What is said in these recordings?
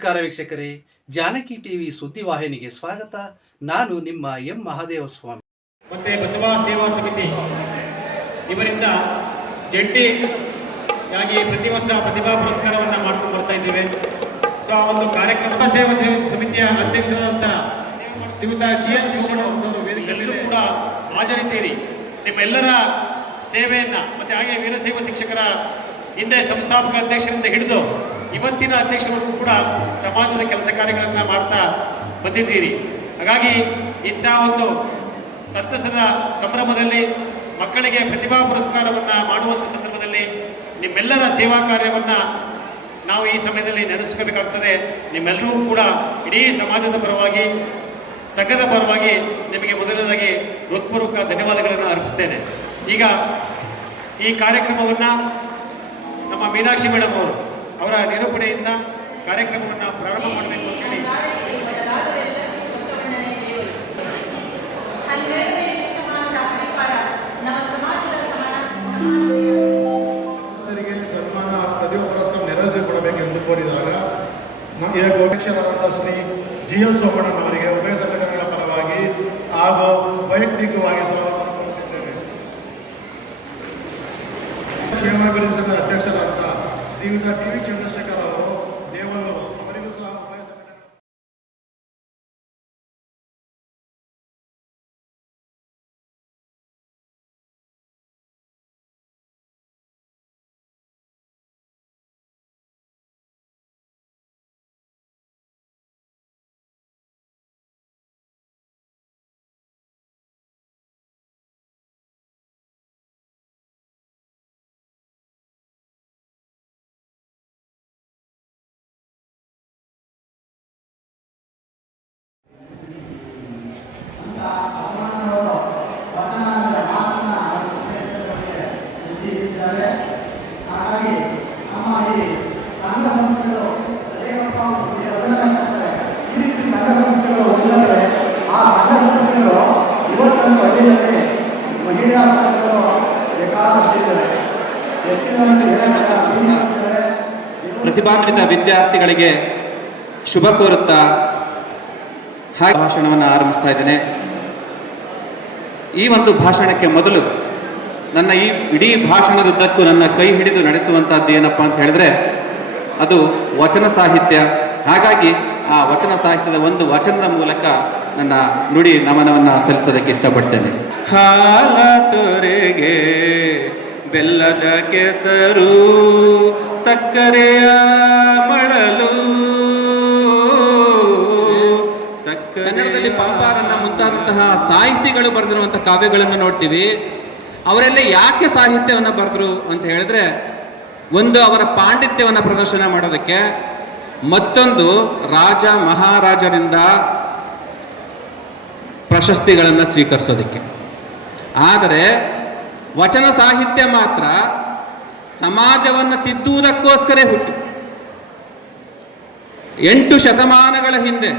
ನಮಸ್ಕಾರ ವೀಕ್ಷಕರೇ. ಜಾನಕಿ ಟಿವಿ ಸುದ್ದಿವಾಹಿನಿಗೆ ಸ್ವಾಗತ. ನಾನು ನಿಮ್ಮ ಎಂ. ಮಹಾದೇವ ಸ್ವಾಮಿ ಮತ್ತೆ ಬಸವ ಸೇವಾ ಸಮಿತಿ. ಇವರಿಂದ ಜಂಟಿಯಾಗಿ ಪ್ರತಿ ವರ್ಷ ಪ್ರತಿಭಾ ಪುರಸ್ಕಾರವನ್ನು ಮಾಡ್ಕೊಂಡು ಬರ್ತಾ ಇದ್ದೇವೆ. ಸೊ ಆ ಒಂದು ಕಾರ್ಯಕ್ರಮದ ಸೇವಾ ಸಮಿತಿಯ ಅಧ್ಯಕ್ಷರಾದಂಥ ಶ್ರೀಯುತ ಜಿ ಎನ್ ಅವರು ವೇದಿಕೆಯಲ್ಲೂ ಕೂಡ ಹಾಜರಿದ್ದೀರಿ. ನಿಮ್ಮೆಲ್ಲರ ಸೇವೆಯನ್ನ ಮತ್ತೆ ಹಾಗೆ ಸೇವಾ ಶಿಕ್ಷಕರ ಹಿಂದೆ ಸಂಸ್ಥಾಪಕ ಅಧ್ಯಕ್ಷರಿಂದ ಹಿಡಿದು ಇವತ್ತಿನ ಅಧ್ಯಕ್ಷರವರೆಗೂ ಕೂಡ ಸಮಾಜದ ಕೆಲಸ ಕಾರ್ಯಗಳನ್ನು ಮಾಡ್ತಾ ಬಂದಿದ್ದೀರಿ. ಹಾಗಾಗಿ ಇಂಥ ಒಂದು ಸಂತಸದ ಸಂಭ್ರಮದಲ್ಲಿ ಮಕ್ಕಳಿಗೆ ಪ್ರತಿಭಾ ಪುರಸ್ಕಾರವನ್ನು ಮಾಡುವಂಥ ಸಂದರ್ಭದಲ್ಲಿ ನಿಮ್ಮೆಲ್ಲರ ಸೇವಾ ಕಾರ್ಯವನ್ನು ನಾವು ಈ ಸಮಯದಲ್ಲಿ ನೆನೆಸ್ಕೋಬೇಕಾಗ್ತದೆ ನಿಮ್ಮೆಲ್ಲರೂ ಕೂಡ ಇಡೀ ಸಮಾಜದ ಪರವಾಗಿ, ಸಂಘದ ಪರವಾಗಿ ನಿಮಗೆ ಮೊದಲನೇದಾಗಿ ಹೃತ್ಪೂರ್ವಕ ಧನ್ಯವಾದಗಳನ್ನು ಅರ್ಪಿಸ್ತೇನೆ. ಈಗ ಈ ಕಾರ್ಯಕ್ರಮವನ್ನು ನಮ್ಮ ಮೀನಾಕ್ಷಿ ಮೇಡಮ್ ಅವರು ಅವರ ನಿರೂಪಣೆಯಿಂದ ಕಾರ್ಯಕ್ರಮವನ್ನು ಪ್ರಾರಂಭ ಮಾಡಬೇಕು ಅಂತ ಹೇಳಿ. ಸನ್ಮಾನ ನೆರವೇರಿಸಿಕೊಡಬೇಕೆಂದು ಕೋರಿದಾಗ ಅಧ್ಯಕ್ಷರಾದಂಥ ಶ್ರೀ ಜಿ ಎಲ್ ಸೋಮಣ್ಣನವರಿಗೆ ಉಭಯ ಸಂಘಟನೆಗಳ ಪರವಾಗಿ ಹಾಗೂ ವೈಯಕ್ತಿಕವಾಗಿ ಕ್ಷೇಮಾಭಿವೃದ್ಧಿ ಸಂಘದ ಅಧ್ಯಕ್ಷರಾದಂಥ దీనికి టీవీ ఛానల్ ಪ್ರತಿಭಾನ್ವಿತ ವಿದ್ಯಾರ್ಥಿಗಳಿಗೆ ಶುಭ ಕೋರುತ್ತಾ ಹಾಗೆ ಭಾಷಣವನ್ನು ಆರಂಭಿಸ್ತಾ ಇದ್ದೇನೆ. ಈ ಒಂದು ಭಾಷಣಕ್ಕೆ ಮೊದಲು ನನ್ನ ಈ ಇಡೀ ಭಾಷಣದುದ್ದಕ್ಕೂ ನನ್ನ ಕೈ ಹಿಡಿದು ನಡೆಸುವಂತಹದ್ದು ಏನಪ್ಪ ಅಂತ ಹೇಳಿದ್ರೆ ಅದು ವಚನ ಸಾಹಿತ್ಯ. ಹಾಗಾಗಿ ಆ ವಚನ ಸಾಹಿತ್ಯದ ಒಂದು ವಚನದ ಮೂಲಕ ನನ್ನ ನುಡಿ ನಮನವನ್ನು ಸಲ್ಲಿಸೋದಕ್ಕೆ ಇಷ್ಟಪಡ್ತೇನೆ. ಹಾಲ ತೊರೆಗೆ ಬೆಲ್ಲದ ಕೆಸರು ಸಕ್ಕರೆಯ ಮಳಲು. ಕನ್ನಡದಲ್ಲಿ ಪಂಪಾರನ್ನ ಮುಂತಾದಂತಹ ಸಾಹಿತಿಗಳು ಬರೆದಿರುವಂತಹ ಕಾವ್ಯಗಳನ್ನು ನೋಡ್ತೀವಿ. ಅವರೆಲ್ಲ ಯಾಕೆ ಸಾಹಿತ್ಯವನ್ನು ಬರೆದ್ರು ಅಂತ ಹೇಳಿದ್ರೆ, ಒಂದು ಅವರ ಪಾಂಡಿತ್ಯವನ್ನು ಪ್ರದರ್ಶನ ಮಾಡೋದಕ್ಕೆ, ಮತ್ತೊಂದು ರಾಜ ಮಹಾರಾಜರಿಂದ ಪ್ರಶಸ್ತಿಗಳನ್ನು ಸ್ವೀಕರಿಸೋದಕ್ಕೆ. ಆದರೆ, ವಚನ ಸಾಹಿತ್ಯ ಮಾತ್ರ ಸಮಾಜವನ್ನು ತಿದ್ದುವುದಕ್ಕೋಸ್ಕರ ಹುಟ್ಟಿತು ಎಂಟು ಶತಮಾನಗಳ ಹಿಂದೆ,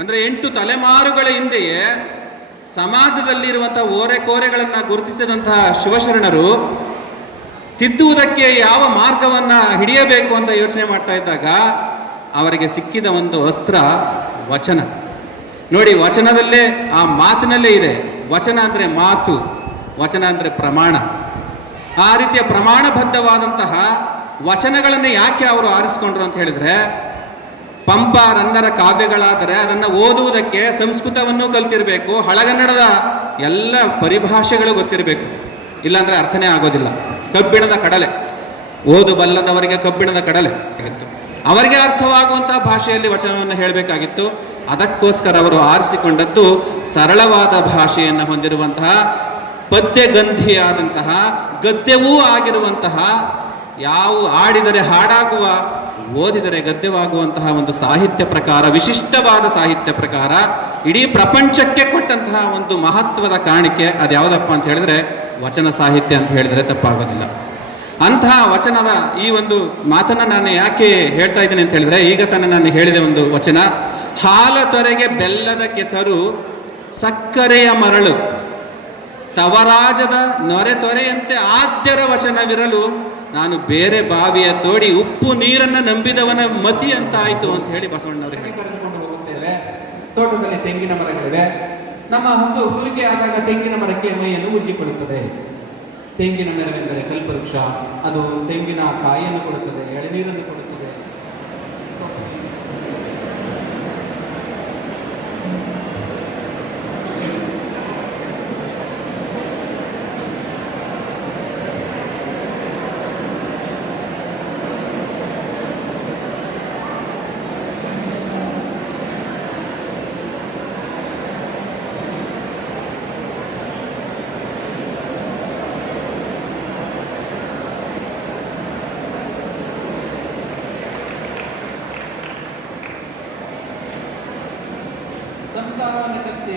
ಅಂದರೆ ಎಂಟು ತಲೆಮಾರುಗಳ ಹಿಂದೆಯೇ ಸಮಾಜದಲ್ಲಿರುವಂತಹ ಓರೆಕೋರೆಗಳನ್ನು ಗುರುತಿಸಿದಂತಹ ಶಿವಶರಣರು ತಿದ್ದುವುದಕ್ಕೆ ಯಾವ ಮಾರ್ಗವನ್ನು ಹಿಡಿಯಬೇಕು ಅಂತ ಯೋಚನೆ ಮಾಡ್ತಾ ಇದ್ದಾಗ ಅವರಿಗೆ ಸಿಕ್ಕಿದ ಒಂದು ಅಸ್ತ್ರ ವಚನ. ನೋಡಿ, ವಚನದಲ್ಲೇ ಆ ಮಾತಿನಲ್ಲೇ ಇದೆ. ವಚನ ಅಂದರೆ ಮಾತು, ವಚನ ಅಂದರೆ ಪ್ರಮಾಣ. ಆ ರೀತಿಯ ಪ್ರಮಾಣಬದ್ಧವಾದಂತಹ ವಚನಗಳನ್ನು ಯಾಕೆ ಅವರು ಆರಿಸಿಕೊಂಡ್ರು ಅಂತ ಹೇಳಿದ್ರೆ, ಪಂಪ ರನ್ನರ ಕಾವ್ಯಗಳಾದರೆ ಅದನ್ನು ಓದುವುದಕ್ಕೆ ಸಂಸ್ಕೃತವನ್ನು ಕಲ್ತಿರಬೇಕು, ಹಳಗನ್ನಡದ ಎಲ್ಲ ಪರಿಭಾಷೆಗಳು ಗೊತ್ತಿರಬೇಕು. ಇಲ್ಲಾಂದ್ರೆ ಅರ್ಥನೇ ಆಗೋದಿಲ್ಲ. ಕಬ್ಬಿಣದ ಕಡಲೆ. ಓದು ಬಲ್ಲದವರಿಗೆ ಕಬ್ಬಿಣದ ಕಡಲೆ ಆಗಿತ್ತು ಅವರಿಗೆ ಅರ್ಥವಾಗುವಂತಹ ಭಾಷೆಯಲ್ಲಿ ವಚನವನ್ನು ಹೇಳಬೇಕಾಗಿತ್ತು. ಅದಕ್ಕೋಸ್ಕರ ಅವರು ಆರಿಸಿಕೊಂಡದ್ದು ಸರಳವಾದ ಭಾಷೆಯನ್ನು ಹೊಂದಿರುವಂತಹ ಪದ್ಯಗಂಧಿಯಾದಂತಹ, ಗದ್ಯವೂ ಆಗಿರುವಂತಹ, ಯಾವ ಆಡಿದರೆ ಹಾಡಾಗುವ, ಓದಿದರೆ ಗದ್ಯವಾಗುವಂತಹ ಒಂದು ಸಾಹಿತ್ಯ ಪ್ರಕಾರ, ವಿಶಿಷ್ಟವಾದ ಸಾಹಿತ್ಯ ಪ್ರಕಾರ, ಇಡೀ ಪ್ರಪಂಚಕ್ಕೆ ಕೊಟ್ಟಂತಹ ಒಂದು ಮಹತ್ವದ ಕಾಣಿಕೆ ಅದು ಯಾವುದಪ್ಪ ಅಂತ ಹೇಳಿದ್ರೆ, ವಚನ ಸಾಹಿತ್ಯ ಅಂತ ಹೇಳಿದರೆ ತಪ್ಪಾಗೋದಿಲ್ಲ. ಅಂತಹ ವಚನದ ಈ ಒಂದು ಮಾತನ್ನು ನಾನು ಯಾಕೆ ಹೇಳ್ತಾ ಇದ್ದೀನಿ ಅಂತ ಹೇಳಿದ್ರೆ, ಈಗ ತಾನೇ ನಾನು ಹೇಳಿದೆ ಒಂದು ವಚನ, ಹಾಲ ತೊರೆಗೆ ಬೆಲ್ಲದ ಕೆಸರು, ಸಕ್ಕರೆಯ ಮರಳು. ತವರಾಜದ ನೊರೆ ತೊರೆಯಂತೆ ಆದ್ಯರ ವಚನವಿರಲು ನಾನು ಬೇರೆ ಬಾವಿಯ ತೋಡಿ ಉಪ್ಪು ನೀರನ್ನ ನಂಬಿದವನ ಮತಿ ಅಂತ ಆಯಿತು ಅಂತ ಹೇಳಿ ಬಸವಣ್ಣವರು ಹೇಳಿ ಕರೆದುಕೊಂಡು ಹೋಗುತ್ತೇವೆ. ತೋಟದಲ್ಲಿ ತೆಂಗಿನ ಮರಗಳಿವೆ. ನಮ್ಮ ಹಸು ತುರಿಕೆ ಆದಾಗ ತೆಂಗಿನ ಮರಕ್ಕೆ ಮೈಯನ್ನು ಉಜ್ಜಿಕೊಳ್ಳುತ್ತದೆ. ತೆಂಗಿನ ಮರವೆಂದರೆ ಕಲ್ಪವೃಕ್ಷ. ಅದು ತೆಂಗಿನ ಕಾಯಿಯನ್ನು ಕೊಡುತ್ತದೆ. ಎಳನೀರನ್ನು ಕೊಡುತ್ತದೆ ಸಂಸ್ಕಾರವನ್ನು ಕಲಿಸಿ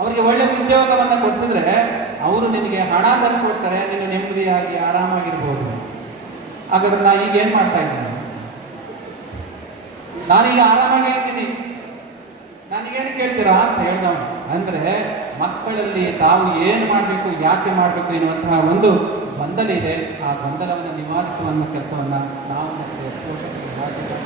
ಅವರಿಗೆ ಒಳ್ಳೆ ಉದ್ಯೋಗವನ್ನು ಕೊಡಿಸಿದ್ರೆ ಅವರು ನಿನಗೆ ಹಣ ತಂದು ಕೊಡ್ತಾರೆ ನೀನು ನೆಮ್ಮದಿಯಾಗಿ ಆರಾಮಾಗಿರ್ಬೋದು. ಹಾಗಾದ್ರೆ ನಾ ಈಗ ಏನ್ ಮಾಡ್ತಾ ಇದ್ದೀನಿ? ನಾನೀಗ ಆರಾಮಾಗೇ ಇದ್ದೀನಿ. ನನಗೇನು ಕೇಳ್ತೀರಾ ಅಂತ ಹೇಳ್ದವನು. ಅಂದ್ರೆ ಮಕ್ಕಳಲ್ಲಿ ತಾವು ಏನು ಮಾಡಬೇಕು, ಯಾಕೆ ಮಾಡಬೇಕು ಎನ್ನುವಂತಹ ಒಂದು ಗೊಂದಲ ಇದೆ. ಆ ಗೊಂದಲವನ್ನು ನಿವಾರಿಸುವಂಥ ಕೆಲಸವನ್ನು ನಾವು ಪೋಷಕರು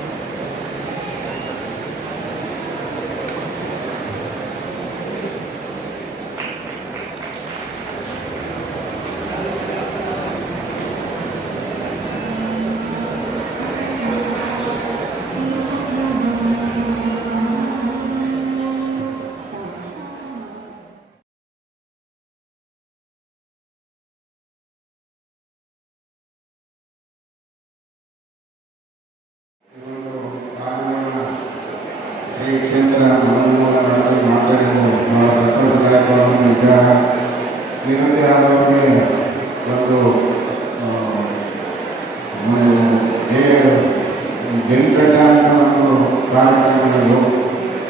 ಕ್ಷೇತ್ರ ಮನೋಮೂಲಗಳಲ್ಲಿ ಮಾಡ್ತಾ ಇರೋದು ಬಹಳ ಸಂತೋಷದಾಯಕವಾದ ವಿಚಾರ. ನಿರುದ್ಯೋಗಕ್ಕೆ ಒಂದು ಆ, ಒಂದು ಬೆಂಕಟ ಅಂತ ಒಂದು ಕಾರ್ಯಕ್ರಮಗಳು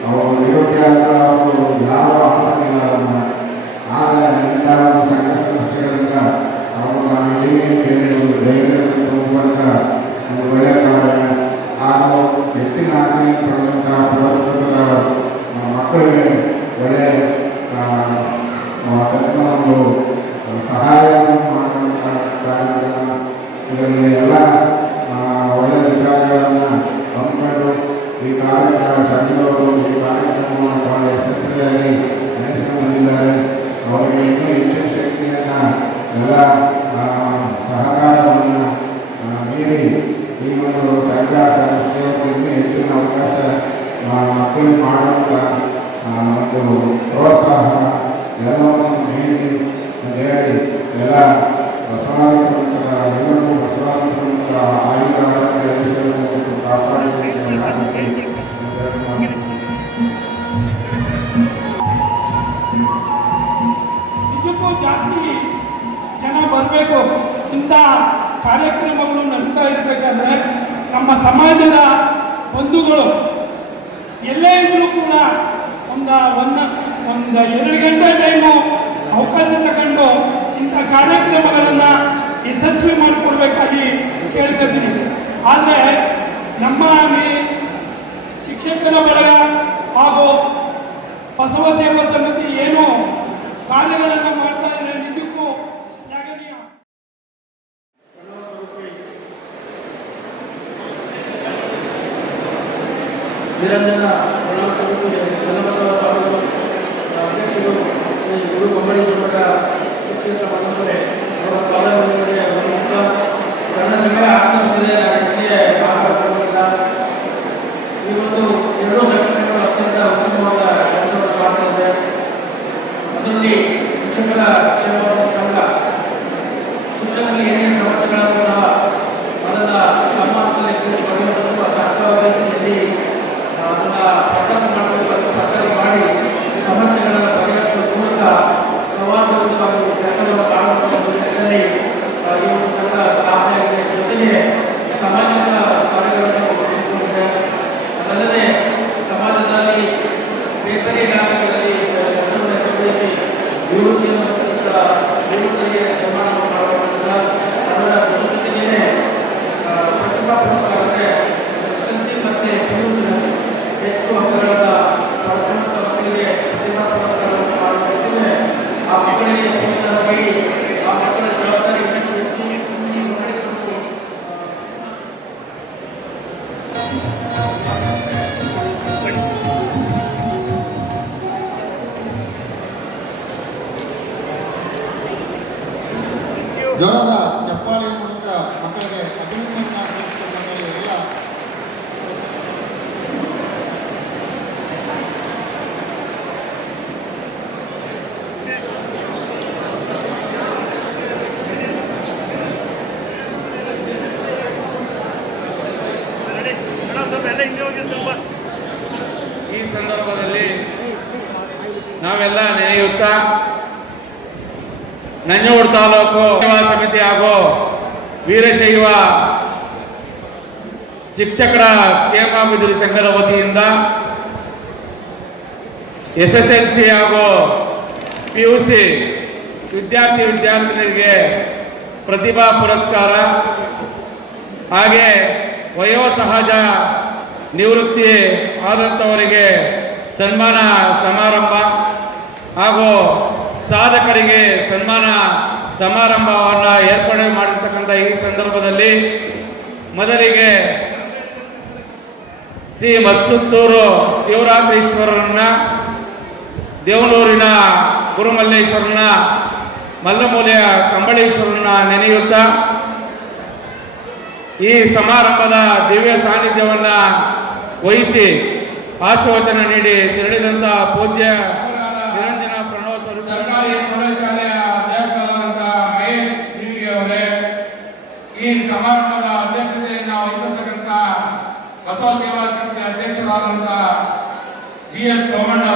ಅವರು ನಿರುದ್ಯೋಗ ಅವರು ಯಾವ ಆಸಕ್ತಿ ಇಲ್ಲ ಅದನ್ನ. ಆದರೆ ಇಂಥ ಒಂದು ಸಂಘ ಸಂಸ್ಥೆಗಳಿಂದ ಅವರು ನಾನು ಇದ್ದೀನಿ ಕೇಳಿ ಒಂದು ಧೈರ್ಯ ತುಂಬುವಂಥ ಒಂದು ಒಳ್ಳೆಯ ಹೆಚ್ಚಿನ ಆದಾಯ ಪಡೆದಂತಹ ಪುರಸ್ಕೃತರ ಮಕ್ಕಳಿಗೆ ಒಳ್ಳೆಯ ಒಂದು ಸಹಾಯವನ್ನು ಮಾಡುವಂತಹ ಕಾರ್ಯಕ್ರಮ ಇದರಲ್ಲಿ ಎಲ್ಲ ಒಳ್ಳೆಯ ವಿಚಾರಗಳನ್ನು ಹಮ್ಮಿಕೊಂಡು ಈ ಕಾರ್ಯಕ್ರಮ ಸಂಘದವರು ಈ ಕಾರ್ಯಕ್ರಮವನ್ನು ಬಹಳ ಯಶಸ್ವಿಯಾಗಿ ನಡೆಸಿಕೊಂಡಿದ್ದಾರೆ ಅವರಿಗೆ ಇನ್ನೂ ಹೆಚ್ಚಿನ ಶಕ್ತಿಯನ್ನು ಎಲ್ಲ ಸಹಕಾರವನ್ನು ನೀಡಿ ಈ ಒಂದು ಸಂಘ ಮಕ್ಕಳಿಗೆ ಮಾಡುವಂಥ ಒಂದು ಪ್ರೋತ್ಸಾಹ ಎಲ್ಲವನ್ನು ನೀಡಿ ಅಂತ ಹೇಳಿ, ಎಲ್ಲ ಎಲ್ಲರಿಗೂ ಬಸವಾದಿಪಂಥದ ಆಯುಧ ಆರೋಗ್ಯ ಐಶ್ವರ್ಯವನ್ನು ಕೊಟ್ಟು ಕಾಪಾಡಿ ನಿಜಕ್ಕೂ ಜಾಸ್ತಿ ಜನ ಬರಬೇಕು. ಇಂಥ ಕಾರ್ಯಕ್ರಮಗಳು ನಡೀತಾ ಇರಬೇಕಾದ್ರೆ ನಮ್ಮ ಸಮಾಜದ ಬಂಧುಗಳು ಎಲ್ಲೇ ಇದ್ರೂ ಕೂಡ ಒಂದು ಒಂದ ಒಂದು ಎರಡು ಗಂಟೆ ಟೈಮು ಅವಕಾಶ ತಗೊಂಡು ಇಂಥ ಕಾರ್ಯಕ್ರಮಗಳನ್ನು ಯಶಸ್ವಿ ಮಾಡಿಕೊಡ್ಬೇಕಾಗಿ ಕೇಳ್ಕೊತೀನಿ ಆದರೆ ನಮ್ಮ ಶಿಕ್ಷಕರ ನಿವೃತ್ತಿಯ ಸಮಾನ ಈ ಸಂದರ್ಭದಲ್ಲಿ ನಾವೆಲ್ಲ ನೆನೆಯುತ್ತಾ ನಂಜೂರು ತಾಲೂಕು ಸಮಿತಿ ಹಾಗೂ ವೀರಶೈವ ಶಿಕ್ಷಕರ ಕ್ಷೇಮಾಭಿವೃದ್ಧಿ ಸಂಘದ ವತಿಯಿಂದ ಎಸ್ ಎಸ್ ಹಾಗೂ ಪಿ ಯು ಸಿ ವಿದ್ಯಾರ್ಥಿ ವಿದ್ಯಾರ್ಥಿನಿಯರಿಗೆ ಪ್ರತಿಭಾ ಪುರಸ್ಕಾರ ಹಾಗೆ ವಯೋಸಹಜ ನಿವೃತ್ತಿ ಆದಂಥವರಿಗೆ ಸನ್ಮಾನ ಸಮಾರಂಭ ಹಾಗೂ ಸಾಧಕರಿಗೆ ಸನ್ಮಾನ ಸಮಾರಂಭವನ್ನು ಏರ್ಪಡೆ ಮಾಡಿರ್ತಕ್ಕಂಥ ಈ ಸಂದರ್ಭದಲ್ಲಿ ಮೊದಲಿಗೆ ಶ್ರೀ ಮತ್ಸುತ್ತೂರು ಶಿವರಾತ್ರೀಶ್ವರರನ್ನ ದೇವನೂರಿನ ಗುರುಮಲ್ಲೇಶ್ವರನ, ಮಲ್ಲಮೂಲೆಯ ಕಂಬಳೇಶ್ವರನ ನೆನೆಯುತ್ತಾ, ಈ ಸಮಾರಂಭದ ದಿವ್ಯ ಸಾನ್ನಿಧ್ಯವನ್ನು ವಹಿಸಿ ಆಶೀರ್ವಚನ ನೀಡಿ ತೆರಳಿದಂತಹ ಪೂಜ್ಯ ನಿರಂಜನ ಪ್ರಣವ ಸರ್ಕಾರಿ ಪ್ರೌಢಶಾಲೆಯ ಅಧ್ಯಾಪಕರಾದಂಥ ಮಹೇಶ್ ದಿವಿಗೆ ಅವರೇ, ಈ ಸಮಾರಂಭದ ಅಧ್ಯಕ್ಷತೆಯನ್ನು ವಹಿಸತಕ್ಕಂಥ ಬಸವ ಸೇವಾ ಸಮಿತಿ ಅಧ್ಯಕ್ಷರಾದಂಥ ಜಿ ಎಸ್ ಸೋಮಣ್ಣ